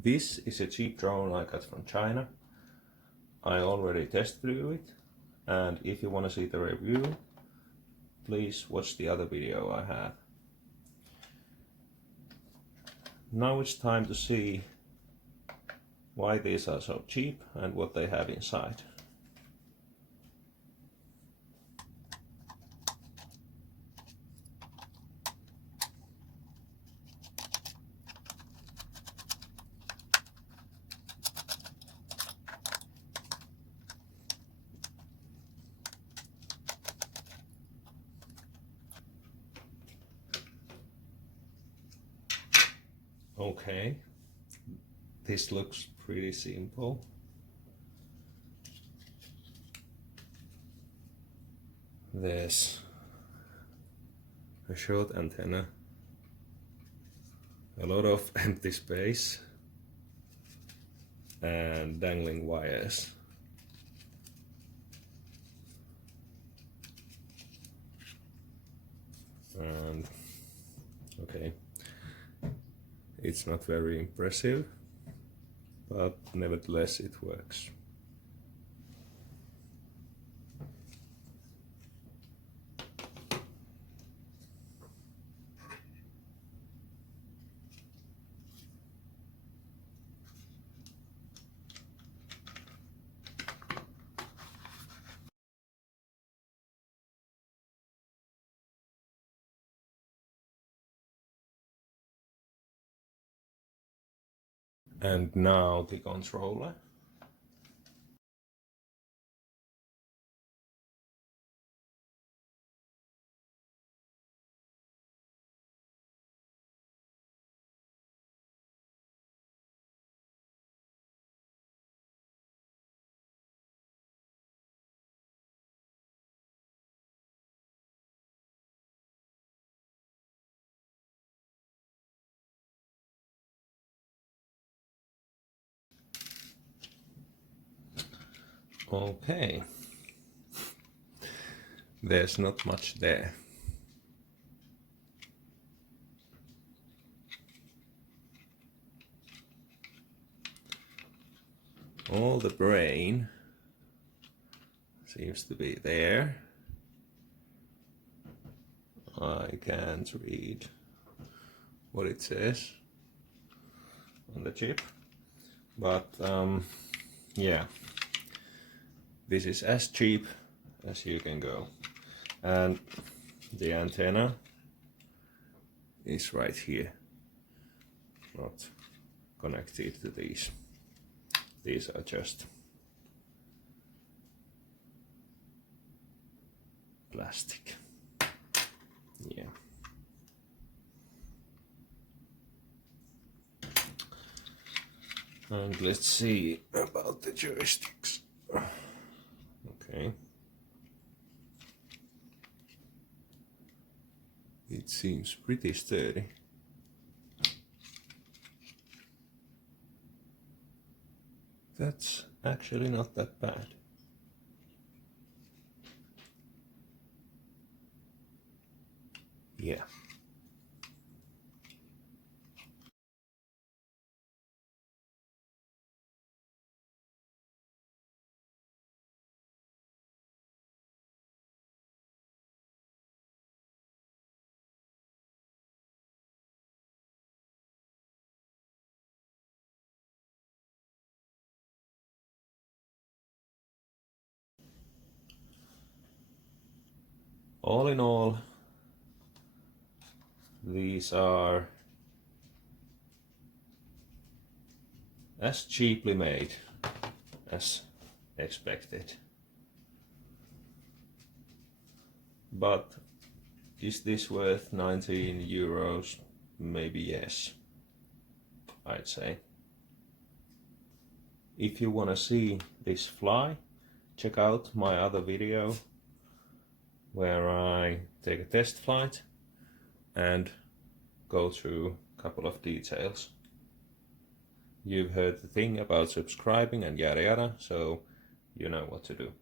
This is a cheap drone I got from China. I already test flew it, and if you want to see the review, please watch the other video I have. Now it's time to see why these are so cheap and what they have inside. Okay, this looks pretty simple. There's a short antenna, a lot of empty space, and dangling wires. And okay, it's not very impressive, but nevertheless it works. And now the controller. Okay, there's not much there. All the brain seems to be there. I can't read what it says on the chip, but yeah, this is as cheap as you can go. And the antenna is right here, not connected to these. These are just plastic. Yeah. And let's see about the joysticks. Okay. It seems pretty sturdy. That's actually not that bad. Yeah. All in all, these are as cheaply made as expected. But is this worth 19 euros? Maybe yes, I'd say. If you want to see this fly, check out my other video where I take a test flight and go through a couple of details. You've heard the thing about subscribing and yada yada, so you know what to do.